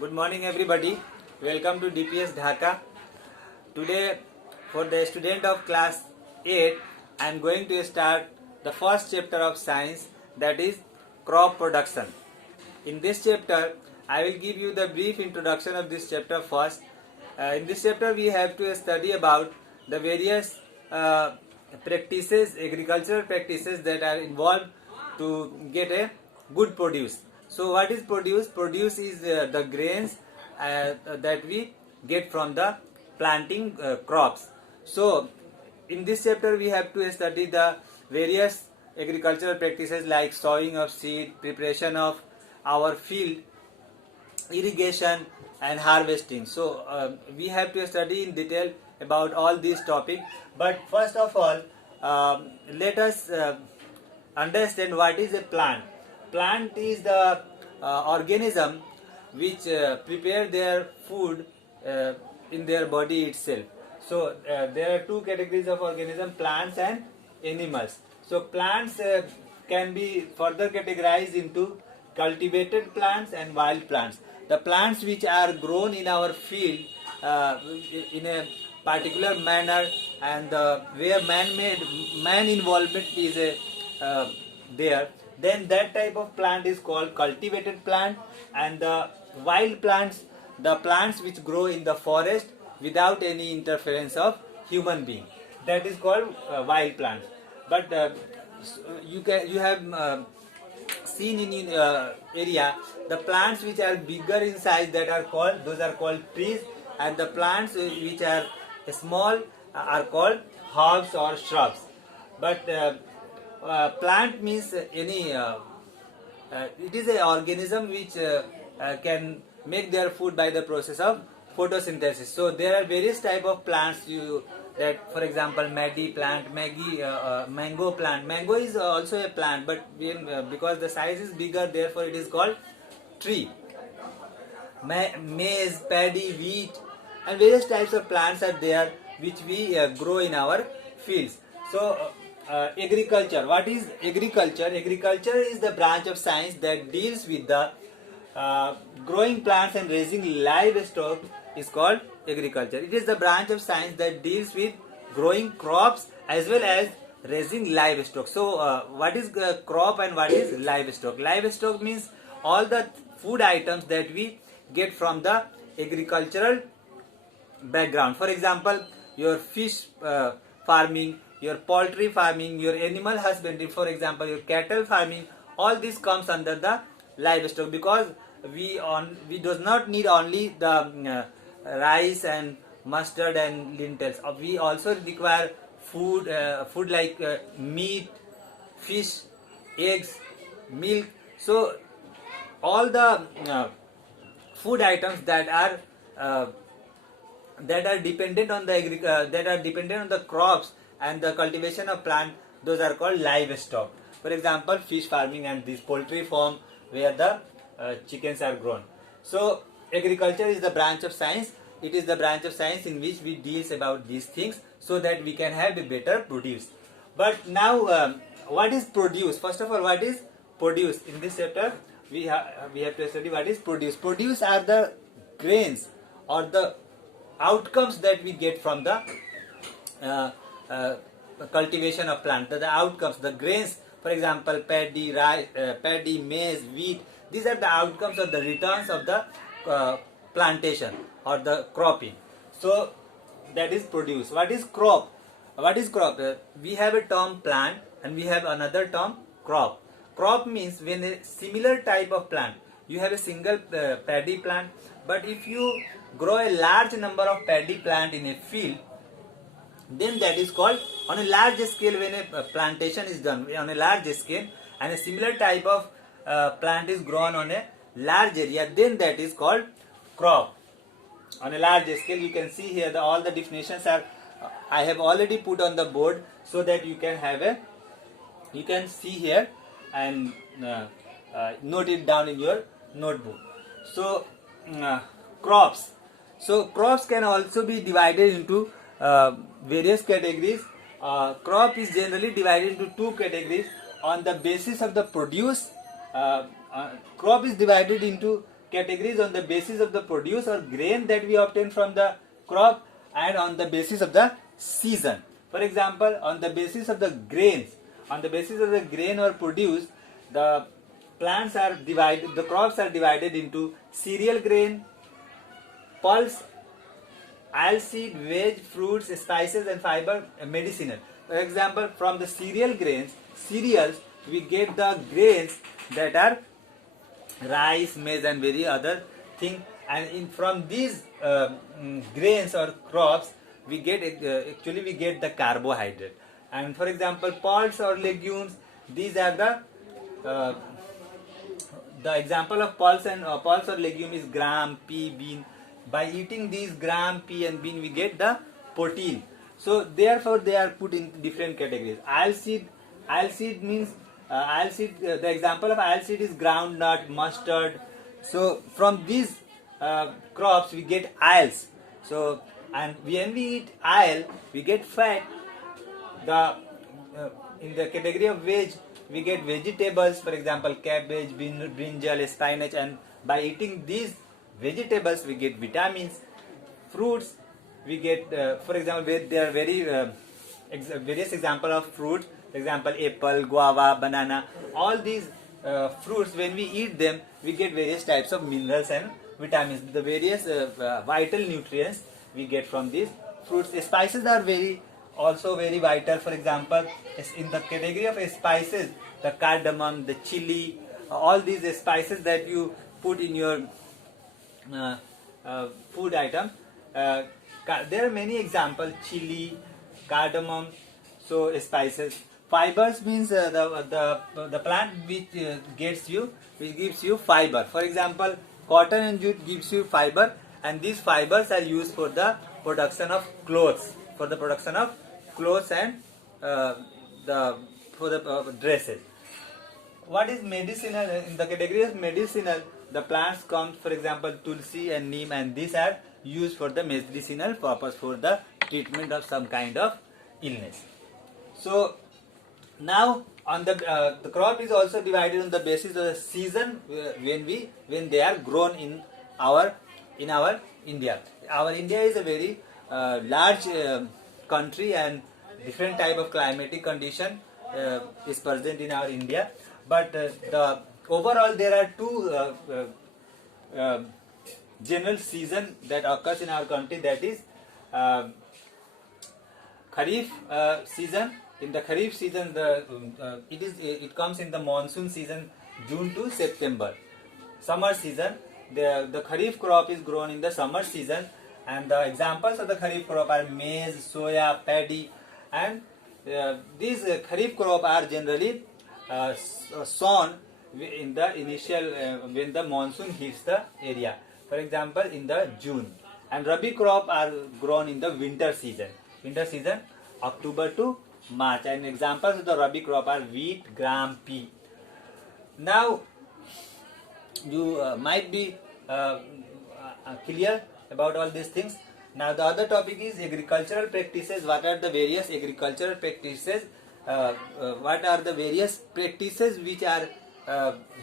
Good morning everybody. Welcome to DPS Dhaka. Today for the student of class 8 I am going to start the first chapter of science, that is crop production. In this chapter I will give you the brief introduction of this chapter first. In this chapter we have to study about the various agricultural practices that are involved to get a good produce. So what is produce? Produce is the grains that we get from the planting crops. So in this chapter we have to study the various agricultural practices like sowing of seed, preparation of our field, irrigation and harvesting. So we have to study in detail about all these topics. But first of all, let us understand what is a plant. Plant is the organism which prepare their food in their body itself. So there are two categories of organism, plants and animals. So plants can be further categorized into cultivated plants and wild plants. The plants which are grown in our field in a particular manner and where man involvement is there, then that type of plant is called cultivated plant. And the wild plants, the plants which grow in the forest without any interference of human being, that is called wild plants. But you have seen in area the plants which are bigger in size, those are called trees, and the plants which are small are called herbs or shrubs. But plant means any it is an organism which can make their food by the process of photosynthesis. So there are various type of plants that, for example, Maddy plant, mango plant. Mango is also a plant, but because the size is bigger, therefore it is called tree. Maize, paddy, wheat, and various types of plants are there which we grow in our fields. So agriculture. What is agriculture? Agriculture is the branch of science that deals with the growing plants and raising livestock is called agriculture. It is the branch of science that deals with growing crops as well as raising livestock. So what is crop and what is livestock? Livestock means all the food items that we get from the agricultural background. For example, your fish farming, your poultry farming, your animal husbandry, for example, your cattle farming, all this comes under the livestock, because we does not need only the rice and mustard and lentils. We also require food like meat, fish, eggs, milk. So all the food items that are dependent on the crops and the cultivation of plant, those are called livestock. For example, fish farming and this poultry farm where the chickens are grown. So agriculture is the branch of science. It is the branch of science in which we deals about these things so that we can have a better produce. But now what is produce? First of all, what is produce? In this chapter we have to study what is produce. Produce are the grains or the outcomes that we get from the cultivation of plant. The outcomes, the grains, for example, paddy, rice, paddy, maize, wheat. These are the outcomes of the returns of the plantation or the cropping. So that is produce. What is crop? What is crop? We have a term plant and we have another term crop. Crop means when a similar type of plant, you have a single paddy plant, but if you grow a large number of paddy plant in a field, then that is called, on a large scale, when a plantation is done on a large scale and a similar type of plant is grown on a large area, then that is called crop. On a large scale, you can see here all the definitions are I have already put on the board so that you can see here and note it down in your notebook. So crops. So crops can also be divided into various categories. Crop is generally divided into two categories on the basis of the produce. Crop is divided into categories on the basis of the produce or grain that we obtain from the crop, and on the basis of the season. For example, on the basis of the grains, on the basis of the grain or produce, the plants are divided, the crops are divided into cereal grain, pulse, oilseed, veg, fruits, spices, and fiber, medicinal. For example, from the cereal grains, cereals, we get the grains that are rice, maize, and very other thing. And from these grains or crops, we get actually we get the carbohydrate. And for example, pulse or legumes, these are the example of pulse or legume is gram, pea, bean. By eating these gram, pea, and bean, we get the protein. So therefore, they are put in different categories. Oilseed means the example of oilseed is groundnut, mustard. So from these crops, we get oils. So and when we eat oil, we get fat. In the category of veg, we get vegetables, for example, cabbage, brinjal, spinach, and by eating these vegetables, we get vitamins. Fruits, we get, for example, there are various example of fruits. For example, apple, guava, banana. All these fruits, when we eat them, we get various types of minerals and vitamins. The various vital nutrients we get from these fruits. Spices are also very vital. For example, in the category of spices, the cardamom, the chili, all these spices that you put in your food items. There are many examples: chili, cardamom, so spices. Fibers means the plant which gives you fiber. For example, cotton and jute gives you fiber, and these fibers are used for the production of clothes, and for the dresses. What is medicinal? In the category of medicinal, the plants come, for example, tulsi and neem, and these are used for the medicinal purpose, for the treatment of some kind of illness. So now on the crop is also divided on the basis of the season when they are grown in our India. Our India is a very large country, and different type of climatic condition is present in our India. But the overall there are two general season that occurs in our country, that is Kharif season. In the Kharif season, it comes in the monsoon season, June to September. Summer season, the Kharif crop is grown in the summer season, and the examples of the Kharif crop are maize, soya, paddy, and these Kharif crop are generally sown in the initial when the monsoon hits the area. For example, in the June. And Rabi crop are grown in the winter season. October to March. And examples of the Rabi crop are wheat, gram, pea. Now you might be clear about all these things. Now the other topic is agricultural practices. What are the various agricultural practices? What are the various practices which are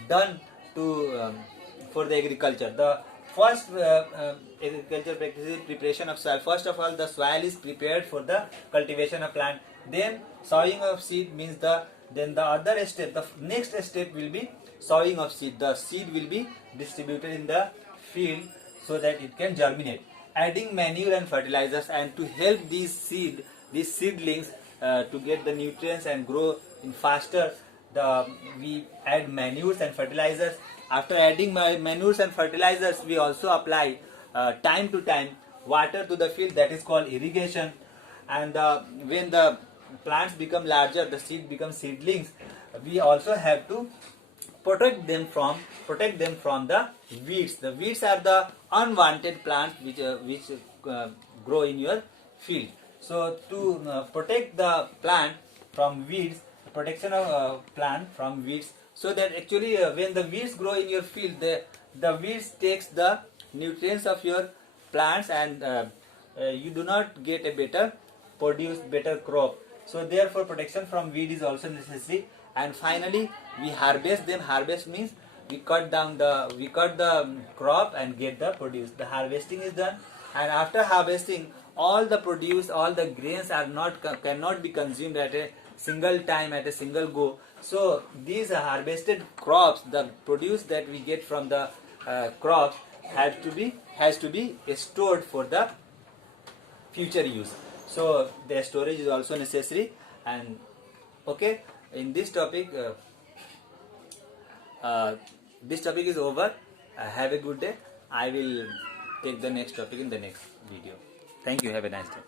done for the agriculture? The first agricultural practice is preparation of soil. First of all, the soil is prepared for the cultivation of plant. Then sowing of seed means then the other step, the next step will be sowing of seed. The seed will be distributed in the field so that it can germinate. Adding manure and fertilizers, and to help these seedlings to get the nutrients and grow in faster, we add manures and fertilizers. After adding manures and fertilizers, we also apply time to time water to the field, that is called irrigation. And when the plants become larger, the seed becomes seedlings, we also have to protect them from the weeds. The weeds are the unwanted plants which grow in your field. So to protect the plant from weeds, protection of plant from weeds, so that actually when the weeds grow in your field, the weeds takes the nutrients of your plants, and you do not get a better crop. So therefore protection from weed is also necessary. And finally we harvest them. Harvest means we cut the crop and get the produce. The harvesting is done, and after harvesting, all the produce, all the grains are cannot be consumed at a single time, at a single go. So these harvested crops, the produce that we get from the crops has to be stored for the future use. So the storage is also necessary. And okay, in this topic is over. Have a good day. I will take the next topic in the next video. Thank you. Have a nice day.